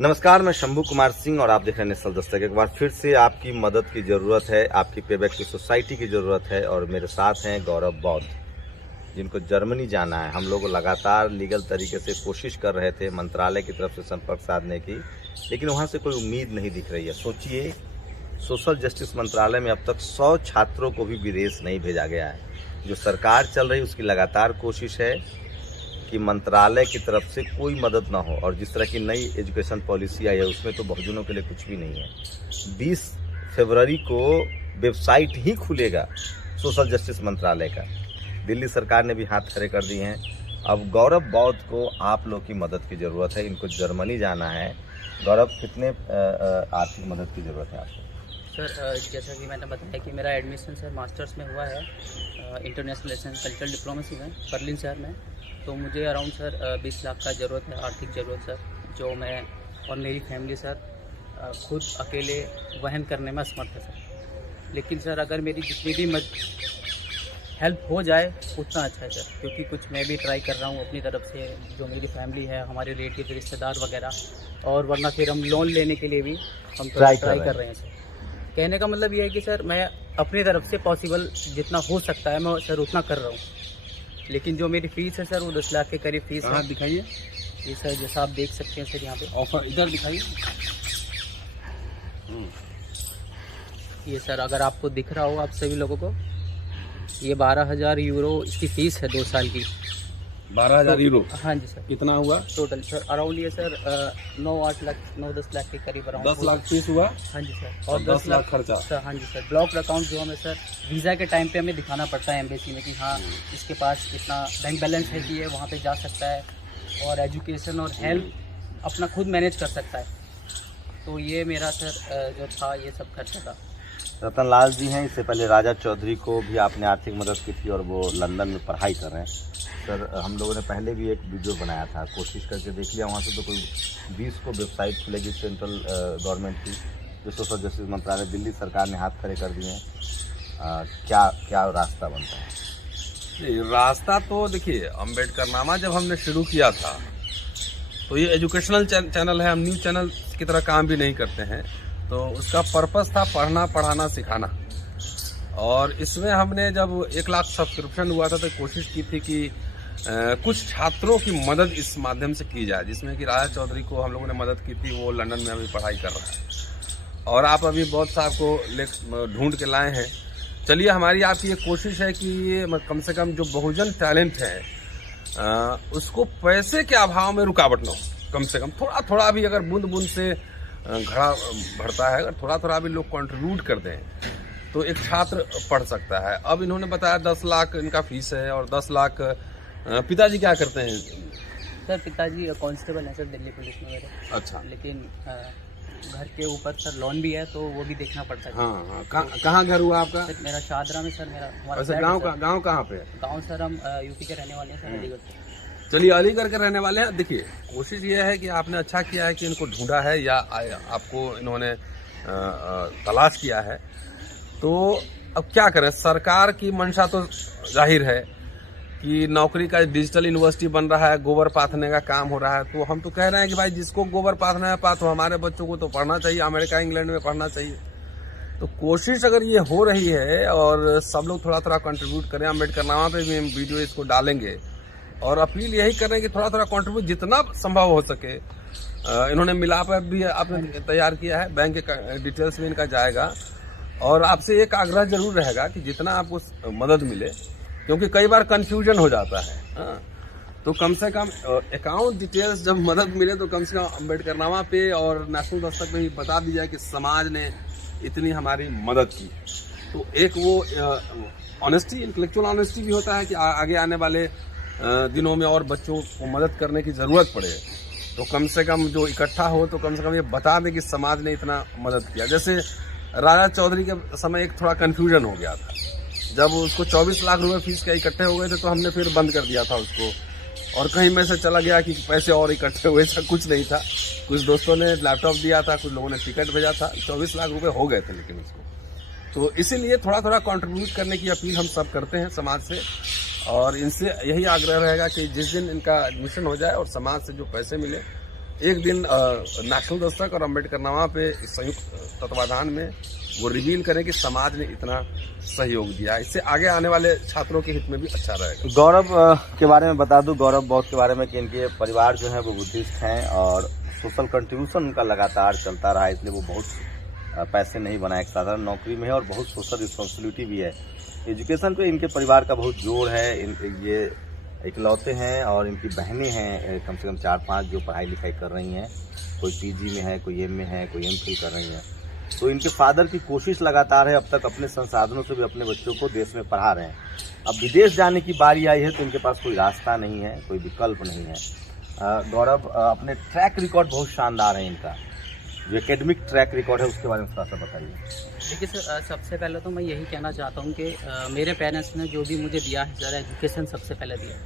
नमस्कार, मैं शंभू कुमार सिंह और आप देख रहे हैं नेशनल दस्तक। एक बार फिर से आपकी मदद की ज़रूरत है, आपकी पेबैक की सोसाइटी की ज़रूरत है। और मेरे साथ हैं गौरव बौद्ध, जिनको जर्मनी जाना है। हम लोग लगातार लीगल तरीके से कोशिश कर रहे थे मंत्रालय की तरफ से संपर्क साधने की, लेकिन वहाँ से कोई उम्मीद नहीं दिख रही है। सोचिए, सोशल जस्टिस मंत्रालय में अब तक 100 छात्रों को भी विदेश नहीं भेजा गया है। जो सरकार चल रही है उसकी लगातार कोशिश है कि मंत्रालय की तरफ से कोई मदद ना हो। और जिस तरह की नई एजुकेशन पॉलिसी आई है उसमें तो बहुजनों के लिए कुछ भी नहीं है। 20 फरवरी को वेबसाइट ही खुलेगा सोशल जस्टिस मंत्रालय का। दिल्ली सरकार ने भी हाथ खड़े कर दिए हैं। अब गौरव बौद्ध को आप लोग की मदद की ज़रूरत है। इनको जर्मनी जाना है। गौरव, कितने आर्थिक मदद की ज़रूरत है आपको? सर, जैसा कि मैंने बताया कि मेरा एडमिशन सर मास्टर्स में हुआ है इंटरनेशनल रिलेशंस कल्चरल डिप्लोमेसी में बर्लिन शहर में। तो मुझे अराउंड सर 20 लाख का ज़रूरत है, आर्थिक ज़रूरत सर, जो मैं और मेरी फैमिली सर खुद अकेले वहन करने में असमर्थ है सर। लेकिन सर अगर मेरी जितनी भी हेल्प हो जाए उतना अच्छा है सर, क्योंकि कुछ मैं भी ट्राई कर रहा हूँ अपनी तरफ से, जो मेरी फैमिली है, हमारे रिलेटिव रिश्तेदार वगैरह, और वरना फिर हम लोन लेने के लिए भी हम ट्राई कर रहे हैं सर। कहने का मतलब ये है कि सर मैं अपनी तरफ से पॉसिबल जितना हो सकता है मैं सर उतना कर रहा हूँ। लेकिन जो मेरी फीस है सर वो 10 लाख के करीब फीस है। दिखाइए ये सर जैसा आप देख सकते हैं सर, यहाँ पे ऑफर इधर दिखाइए। ये सर अगर आपको दिख रहा हो आप सभी लोगों को, ये 12,000 यूरो इसकी फीस है 2 साल की। 12,000 यूरो? हाँ जी सर। कितना हुआ टोटल सर? अराउंड ये सर 9-10 लाख के करीब अराउंड। 10 लाख फीस हुआ? हाँ जी सर। और 10 लाख खर्चा सर? हाँ जी सर। ब्लॉक अकाउंट जो हमें सर वीज़ा के टाइम पे हमें दिखाना पड़ता है एम्बेसी में कि हाँ इसके पास इतना बैंक बैलेंस है कि ये वहाँ पे जा सकता है और एजुकेशन और हेल्थ अपना खुद मैनेज कर सकता है। तो ये मेरा सर जो था ये सब खर्चा था। रतन लाल जी हैं, इससे पहले राजा चौधरी को भी आपने आर्थिक मदद की थी और वो लंदन में पढ़ाई कर रहे हैं। सर, हम लोगों ने पहले भी एक वीडियो बनाया था, कोशिश करके देख लिया। वहाँ से तो कोई 20 को वेबसाइट खुलेगी सेंट्रल गवर्नमेंट की, जो सोशल जस्टिस मंत्रालय दिल्ली सरकार ने हाथ खड़े कर दिए हैं। क्या रास्ता बनता है? रास्ता तो देखिए, अम्बेडकरनामा जब हमने शुरू किया था तो ये एजुकेशनल चैनल है, हम न्यूज़ चैनल की तरह काम भी नहीं करते हैं। तो उसका पर्पस था पढ़ना, पढ़ाना, सिखाना। और इसमें हमने जब 1 लाख सब्सक्रिप्शन हुआ था तो कोशिश की थी कि कुछ छात्रों की मदद इस माध्यम से की जाए, जिसमें कि राजा चौधरी को हम लोगों ने मदद की थी। वो लंदन में अभी पढ़ाई कर रहा है और आप अभी बहुत साहब को ढूंढ के लाए हैं। चलिए, हमारी आपकी ये कोशिश है कि ये कम से कम जो बहुजन टैलेंट है उसको पैसे के अभाव में रुकावट न हो। कम से कम थोड़ा थोड़ा भी अगर बूंद बूंद से घड़ा भरता है, अगर थोड़ा थोड़ा भी लोग कंट्रीब्यूट कर दें तो एक छात्र पढ़ सकता है। अब इन्होंने बताया 10 लाख इनका फीस है और 10 लाख पिताजी क्या करते हैं? सर पिताजी कांस्टेबल हैं सर दिल्ली पुलिस में मेरे। अच्छा। लेकिन घर के ऊपर सर लोन भी है तो वो भी देखना पड़ता है। हाँ। कहाँ घर हुआ आपका? सर मेरा शादरा में सर, मेरा गाँव कहाँ पे? गाँव सर हम यूपी के रहने वाले हैं सर, अलीगढ़ से। चलिए, अलीगढ़ के रहने वाले हैं। देखिए, कोशिश ये है कि आपने अच्छा किया है कि इनको ढूंढा है या आपको इन्होंने तलाश किया है। तो अब क्या करें, सरकार की मंशा तो जाहिर है कि नौकरी का डिजिटल यूनिवर्सिटी बन रहा है, गोबर पाथने का काम हो रहा है। तो हम तो कह रहे हैं कि भाई जिसको गोबर पाथना है पाथो, हमारे बच्चों को तो पढ़ना चाहिए, अमेरिका इंग्लैंड में पढ़ना चाहिए। तो कोशिश अगर ये हो रही है और सब लोग थोड़ा थोड़ा कंट्रीब्यूट करें, अम्बेडकरनामा पे भी हम वीडियो इसको डालेंगे और अपील यही कर रहे हैं कि थोड़ा थोड़ा कंट्रीब्यूट जितना संभव हो सके। इन्होंने मिलाप ऐप भी आपने तैयार किया है, बैंक के डिटेल्स भी इनका जाएगा। और आपसे एक आग्रह जरूर रहेगा कि जितना आपको मदद मिले, क्योंकि कई बार कंफ्यूजन हो जाता है। तो कम से कम अकाउंट डिटेल्स जब मदद मिले तो कम से कम अम्बेडकरनामा पे और नेशनल दस्तक पे भी बता दी जाए कि समाज ने इतनी हमारी मदद की। तो एक वो ऑनेस्टी, इंटेलेक्चुअल ऑनेस्टी भी होता है कि आगे आने वाले दिनों में और बच्चों को मदद करने की ज़रूरत पड़े तो कम से कम जो इकट्ठा हो तो कम से कम ये बता दें कि समाज ने इतना मदद किया। जैसे राजा चौधरी के समय एक थोड़ा कन्फ्यूजन हो गया था, जब उसको 24 लाख रुपए फीस के इकट्ठे हो गए थे तो हमने फिर बंद कर दिया था उसको, और कहीं में से चला गया कि पैसे और इकट्ठे हुए, ऐसा कुछ नहीं था। कुछ दोस्तों ने लैपटॉप दिया था, कुछ लोगों ने टिकट भेजा था, 24 लाख रुपए हो गए थे लेकिन उसको। तो इसीलिए थोड़ा थोड़ा कंट्रीब्यूट करने की अपील हम सब करते हैं समाज से, और इनसे यही आग्रह रहेगा कि जिस दिन इनका एडमिशन हो जाए और समाज से जो पैसे मिले एक दिन नेशनल दस्तक और अम्बेडकरनामा पे संयुक्त तत्वाधान में वो रिवील करें कि समाज ने इतना सहयोग दिया। इससे आगे आने वाले छात्रों के हित में भी अच्छा रहेगा। गौरव के बारे में बता दूं, गौरव बौद्ध के बारे में कि इनके परिवार जो है वो बुद्धिस्ट हैं और सोशल कंट्रीब्यूशन उनका लगातार चलता रहा, इसलिए वो बहुत पैसे नहीं बनाए, एक साधारण नौकरी में है और बहुत सोशल रिस्पॉन्सिबिलिटी भी है। एजुकेशन पे इनके परिवार का बहुत जोर है। ये इकलौते हैं और इनकी बहनें हैं कम से कम 4-5 जो पढ़ाई लिखाई कर रही हैं, कोई पीजी में है, कोई एम में है, कोई एमफिल कर रही हैं। तो इनके फादर की कोशिश लगातार है, अब तक अपने संसाधनों से भी अपने बच्चों को देश में पढ़ा रहे हैं। अब विदेश जाने की बारी आई है तो इनके पास कोई रास्ता नहीं है, कोई विकल्प नहीं है। गौरव, अपने ट्रैक रिकॉर्ड बहुत शानदार है इनका, जो एकेडमिक ट्रैक रिकॉर्ड है उसके बारे में थोड़ा सा बताइए। देखिए सर, सबसे पहले तो मैं यही कहना चाहता हूँ कि मेरे पेरेंट्स ने जो भी मुझे दिया है सर, एजुकेशन सबसे पहले दिया।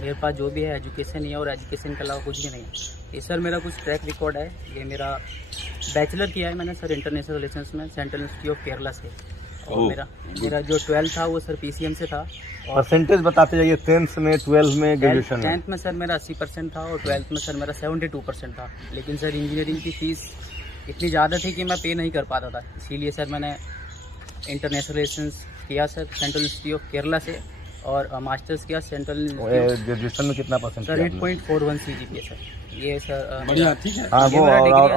मेरे पास जो भी है एजुकेशन ही है और एजुकेशन के अलावा कुछ भी नहीं है। ये सर मेरा कुछ ट्रैक रिकॉर्ड है। ये मेरा बैचलर किया है मैंने सर इंटरनेशनल रिलेशंस में सेंट्रल इंस्टीट्यूट ऑफ केरला से। और मेरा जो 12th था वो सर PCM से था। और परसेंटेज बताते जाइए, 10th में, 12th में, ग्रेजुएशन में। 10th में सर मेरा 80% था और 12th में सर मेरा 72% था। लेकिन सर इंजीनियरिंग की फीस इतनी ज़्यादा थी कि मैं पे नहीं कर पाता था, इसीलिए सर मैंने इंटरनेशनल रिलेशंस किया sir central institute of Kerala से और मास्टर्स किया सेंट्रल। ग्रेजुएशन में कितना परसेंट? Sir 8.41 CGPA sir. ये सर बढ़िया, ठीक है। हाँ, वो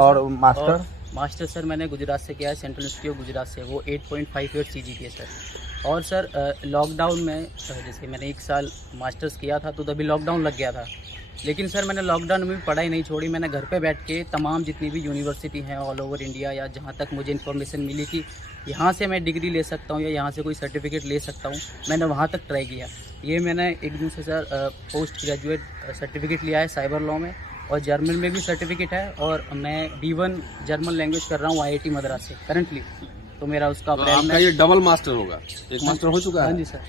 और मास्टर मास्टर सर मैंने गुजरात से किया है, सेंट्रल इंस्टीट्यूट गुजरात से, वो 8.58 CGPA सर। और सर लॉकडाउन में जैसे मैंने 1 साल मास्टर्स किया था तो तभी लॉकडाउन लग गया था। लेकिन सर मैंने लॉकडाउन में भी पढ़ाई नहीं छोड़ी। मैंने घर पे बैठ के तमाम जितनी भी यूनिवर्सिटी हैं ऑल ओवर इंडिया या जहाँ तक मुझे इन्फॉर्मेशन मिली कि यहाँ से मैं डिग्री ले सकता हूँ या यहाँ से कोई सर्टिफिकेट ले सकता हूँ, मैंने वहाँ तक ट्राई किया। ये मैंने एक दिन से सर पोस्ट ग्रेजुएट सर्टिफिकेट लिया है साइबर लॉ में और जर्मन में भी सर्टिफिकेट है और मैं B1 जर्मन लैंग्वेज कर रहा हूँ IIT मद्रास से करंटली। तो मेरा उसका तो आपका ये डबल मास्टर होगा, एक मास्टर हो चुका है? हाँ जी सर,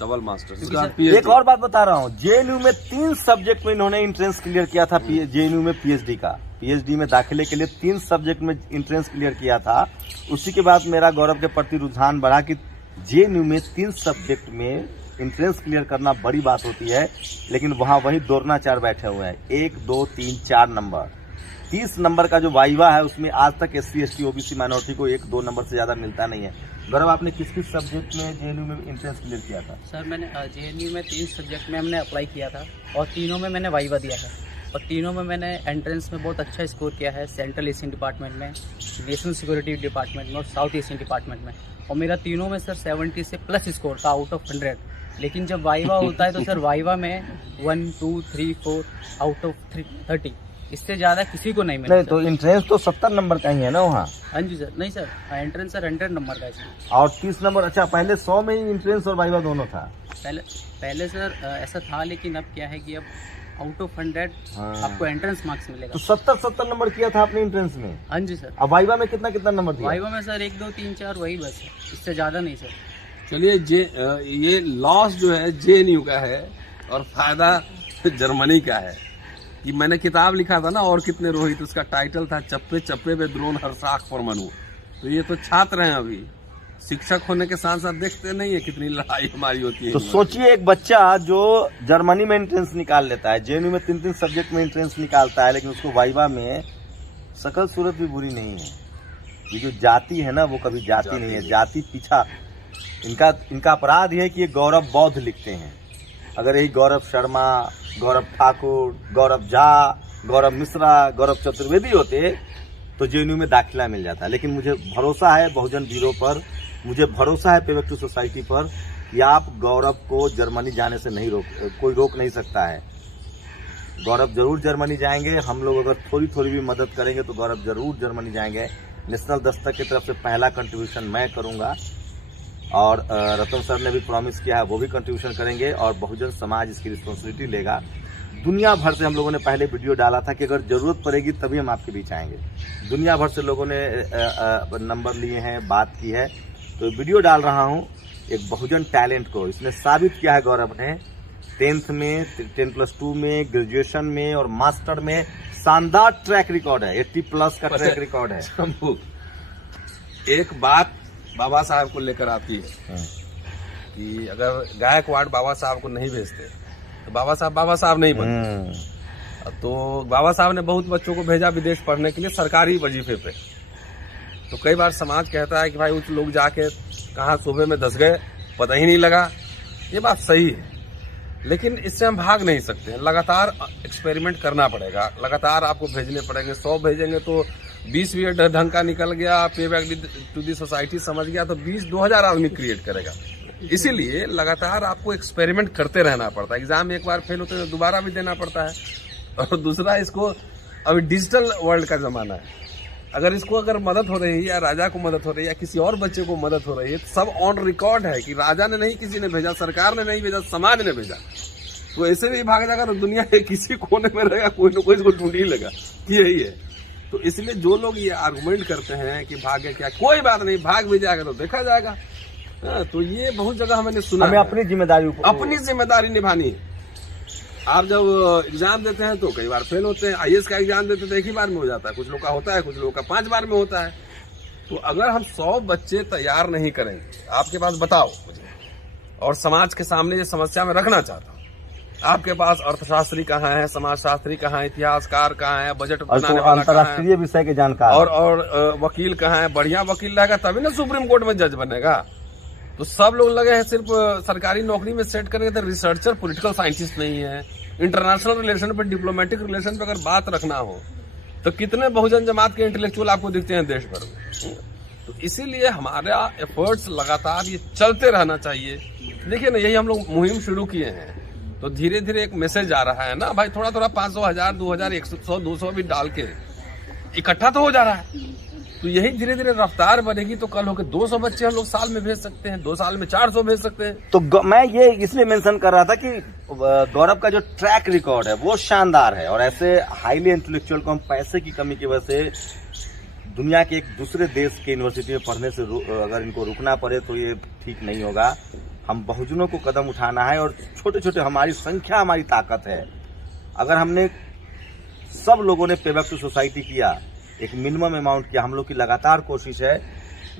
डबल मास्टर। एक और बात बता रहा हूँ, JNU में 3 सब्जेक्ट में इन्होंने एंट्रेंस क्लियर किया था। JNU में PhD में दाखिले के लिए 3 सब्जेक्ट में एंट्रेंस क्लियर किया था। उसी के बाद मेरा गौरव के प्रति रुझान बढ़ा कि JNU में 3 सब्जेक्ट में एंट्रेंस क्लियर करना बड़ी बात होती है, लेकिन वहाँ वही द्रोणाचार्य बैठे हुए हैं। 1, 2, 3, 4 नंबर, 30 नंबर का जो वाइवा है उसमें आज तक SC, ST, OBC माइनॉरिटी को 1-2 नंबर से ज्यादा मिलता नहीं है। गौरव, आपने किस किस सब्जेक्ट में JNU में एंट्रेंस क्लियर किया था? सर मैंने JNU में 3 सब्जेक्ट में हमने अप्लाई किया था और तीनों में मैंने वाइवा दिया था और तीनों में मैंने एंट्रेंस में बहुत अच्छा स्कोर किया है। सेंट्रल एशियन डिपार्टमेंट में, नेशनल सिक्योरिटी डिपार्टमेंट में और साउथ एशियन डिपार्टमेंट में। और मेरा तीनों में सर 70 से प्लस स्कोर था आउट ऑफ 100। लेकिन जब वाइवा होता है तो सर वाइवा में 1, 2, 3, 4 आउट ऑफ 30, इससे ज्यादा किसी को नहीं मिला। नहीं तो एंट्रेंस तो 70 नंबर का ही है ना वहाँ? हाँ जी सर। नहीं सर, एंट्रेंस सर 100 नंबर का है और 30 नंबर। अच्छा, पहले 100 में ही एंट्रेंस और वाइवा दोनों था? पहले सर ऐसा था, लेकिन अब क्या है कि अब आउट ऑफ 100 आपको एंट्रेंस मार्क्स मिलेगा। तो 70 नंबर किया था आपने एंट्रेंस में? हाँ जी सर। अब वाइवा में कितना नंबर दिया? वाइवा में सर 1, 2, 3, 4 वही बस है, इससे ज्यादा नहीं सर। चलिए, ये लॉस जो है JNU का है और फायदा जर्मनी का है। कि मैंने किताब लिखा था ना, और कितने रोहित, उसका टाइटल था चप्पे चप्पे पे द्रोण हर साख पर मनु। तो ये तो छात्र हैं, अभी शिक्षक होने के साथ साथ देखते नहीं है कितनी लड़ाई हमारी होती है। तो सोचिए, एक बच्चा जो जर्मनी में एंट्रेंस निकाल लेता है, JNU में 3 सब्जेक्ट में एंट्रेंस निकालता है, लेकिन उसको वाइवा में शकल सूरत भी बुरी नहीं है। ये जो जाति है ना, वो कभी जाति नहीं है, जाति पीछा। इनका अपराध है कि ये गौरव बौद्ध लिखते हैं। अगर यही गौरव शर्मा, गौरव ठाकुर, गौरव झा, गौरव मिश्रा, गौरव चतुर्वेदी होते तो JNU में दाखिला मिल जाता। लेकिन मुझे भरोसा है बहुजन वीरों पर, मुझे भरोसा है पेबैक टू सोसाइटी पर कि आप गौरव को जर्मनी जाने से नहीं कोई रोक नहीं सकता है। गौरव जरूर जर्मनी जाएंगे। हम लोग अगर थोड़ी भी मदद करेंगे तो गौरव जरूर जर्मनी जाएंगे। नेशनल दस्तक की तरफ से पहला कंट्रीब्यूशन मैं करूंगा और रतन सर ने भी प्रॉमिस किया है वो भी कंट्रीब्यूशन करेंगे और बहुजन समाज इसकी रिस्पॉन्सिबिलिटी लेगा। दुनिया भर से हम लोगों ने पहले वीडियो डाला था कि अगर जरूरत पड़ेगी तभी हम आपके बीच आएंगे। दुनिया भर से लोगों ने नंबर लिए हैं, बात की है, तो वीडियो डाल रहा हूं एक बहुजन टैलेंट को। इसने साबित किया है गौरव ने 10th में, 10+2 में, ग्रेजुएशन में और मास्टर में शानदार ट्रैक रिकॉर्ड है। 80+ का ट्रैक रिकॉर्ड है। एक बात बाबा साहब को लेकर आती है कि अगर गायकवाड़ बाबा साहब को नहीं भेजते तो बाबा साहब नहीं बनते। तो बाबा साहब ने बहुत बच्चों को भेजा विदेश पढ़ने के लिए सरकारी वजीफे पे। तो कई बार समाज कहता है कि भाई उस लोग जाके कहाँ सुबह में 10 गए पता ही नहीं लगा। ये बात सही है, लेकिन इससे हम भाग नहीं सकते हैं। लगातार एक्सपेरिमेंट करना पड़ेगा, लगातार आपको भेजने पड़ेंगे। 100 भेजेंगे तो 20 भी ढंग का निकल गया, पे बैक टू दी सोसाइटी समझ गया तो 20-2000 आदमी क्रिएट करेगा। इसीलिए लगातार आपको एक्सपेरिमेंट करते रहना पड़ता है। एग्जाम एक बार फेल होते हैं तो दोबारा भी देना पड़ता है। और दूसरा, इसको अभी डिजिटल वर्ल्ड का जमाना है, अगर मदद हो रही है या राजा को मदद हो रही है या किसी और बच्चे को मदद हो रही है तो सब ऑन रिकॉर्ड है कि राजा ने नहीं, किसी ने भेजा, सरकार ने नहीं भेजा, समाज ने भेजा। तो ऐसे भी भाग जाएगा तो दुनिया के किसी कोने में रहेगा, कोई ना कोई इसको ढूंढ ही लेगा। यही है। तो इसलिए जो लोग ये आर्गुमेंट करते हैं कि भाग्य क्या, कोई बात नहीं, भाग भी जाएगा तो देखा जाएगा। तो ये बहुत जगह मैंने सुना। हमें अपनी जिम्मेदारी निभानी है। आप जब एग्जाम देते हैं तो कई बार फेल होते हैं। IAS का एग्जाम देते हैं तो एक ही बार में हो जाता है, कुछ लोग का होता है, कुछ लोगों का 5 बार में होता है। तो अगर हम 100 बच्चे तैयार नहीं करेंगे, आपके पास बताओ मुझे, और समाज के सामने ये समस्या में रखना चाहता हूँ, आपके पास अर्थशास्त्री कहाँ है, समाजशास्त्री कहाँ है, इतिहासकार कहाँ है, बजट बनाने वाला अंतर्राष्ट्रीय विषय के जानकार, और वकील कहाँ है। बढ़िया वकील रहेगा तभी ना सुप्रीम कोर्ट में जज बनेगा। तो सब लोग लगे हैं सिर्फ सरकारी नौकरी में सेट करेंगे तो रिसर्चर, पॉलिटिकल साइंटिस्ट नहीं है। इंटरनेशनल रिलेशन पे, डिप्लोमेटिक रिलेशन पे अगर बात रखना हो तो कितने बहुजन जमात के इंटेलेक्चुअल आपको दिखते हैं देश भर में। तो इसीलिए हमारा एफर्ट्स लगातार ये चलते रहना चाहिए। देखिए ना, यही हम लोग मुहिम शुरू किए हैं तो धीरे धीरे एक मैसेज आ रहा है ना भाई, थोड़ा थोड़ा 500, 1000, 2000, 100, 200 भी डाल के इकट्ठा तो हो जा रहा है। तो यही धीरे धीरे रफ्तार बनेगी तो कल होकर 200 बच्चे हम लोग साल में भेज सकते हैं, 2 साल में 400 भेज सकते हैं। तो मैं ये इसलिए मेंशन कर रहा था कि गौरव का जो ट्रैक रिकॉर्ड है वो शानदार है, और ऐसे हाईली इंटेलेक्चुअल को हम पैसे की कमी की वजह से दुनिया के एक दूसरे देश के यूनिवर्सिटी में पढ़ने से अगर इनको रुकना पड़े तो ये ठीक नहीं होगा। हम बहुजनों को कदम उठाना है, और छोटे छोटे, हमारी संख्या हमारी ताकत है। अगर हमने सब लोगों ने पे बैक टू सोसाइटी किया, एक मिनिमम अमाउंट किया, हम लोग की लगातार कोशिश है।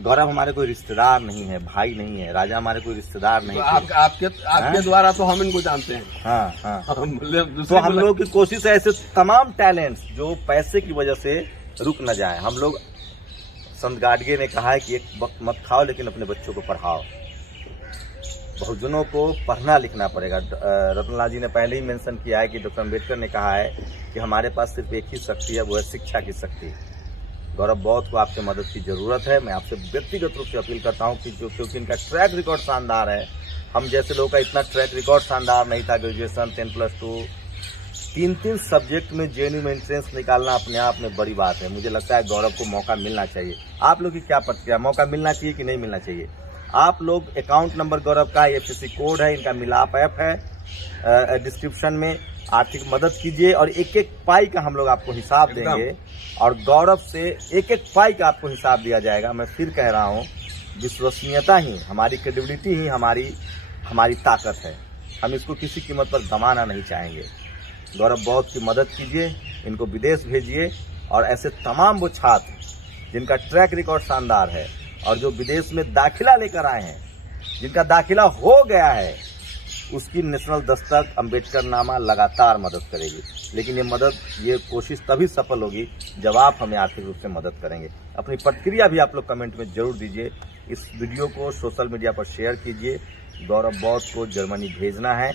गौरव हमारे कोई रिश्तेदार नहीं है, भाई नहीं है, राजा हमारे कोई रिश्तेदार नहीं है। आपके द्वारा तो हम इनको जानते हैं। हाँ। तो हम लोग की कोशिश है ऐसे तमाम टैलेंट्स जो पैसे की वजह से रुक न जाए। हम लोग, संत गाडगे ने कहा है कि एक वक्त मत खाओ लेकिन अपने बच्चों को पढ़ाओ। बहुजनों को पढ़ना लिखना पड़ेगा। रतनलाल जी ने पहले ही मेंशन किया है कि डॉक्टर अम्बेडकर ने कहा है कि हमारे पास सिर्फ एक ही शक्ति है, वो है शिक्षा की शक्ति। गौरव बौद्ध को आपसे मदद की जरूरत है। मैं आपसे व्यक्तिगत रूप से अपील करता हूं कि क्योंकि इनका ट्रैक रिकॉर्ड शानदार है। हम जैसे लोगों का इतना ट्रैक रिकॉर्ड शानदार नहीं था। ग्रेजुएशन, 10+2, 3 सब्जेक्ट में JNU में एंट्रेंस निकालना अपने आप में बड़ी बात है। मुझे लगता है गौरव को मौका मिलना चाहिए। आप लोग की क्या प्रतिक्रिया, मौका मिलना चाहिए कि नहीं मिलना चाहिए? आप लोग अकाउंट नंबर गौरव का FCC कोड है, इनका मिलाप ऐप है डिस्क्रिप्शन में, आर्थिक मदद कीजिए। और एक एक पाई का हम लोग आपको हिसाब देंगे, और गौरव से एक एक पाई का आपको हिसाब दिया जाएगा। मैं फिर कह रहा हूँ, विश्वसनीयता ही, हमारी क्रेडिबिलिटी ही हमारी ताकत है। हम इसको किसी कीमत पर गंवाना नहीं चाहेंगे। गौरव बौद्ध की मदद कीजिए, इनको विदेश भेजिए, और ऐसे तमाम वो छात्र जिनका ट्रैक रिकॉर्ड शानदार है और जो विदेश में दाखिला लेकर आए हैं, जिनका दाखिला हो गया है, उसकी नेशनल दस्तक अम्बेडकर नामा लगातार मदद करेगी। लेकिन ये कोशिश तभी सफल होगी जब आप हमें आर्थिक रूप से मदद करेंगे। अपनी प्रतिक्रिया भी आप लोग कमेंट में जरूर दीजिए। इस वीडियो को सोशल मीडिया पर शेयर कीजिए। गौरव बौद्ध को जर्मनी भेजना है।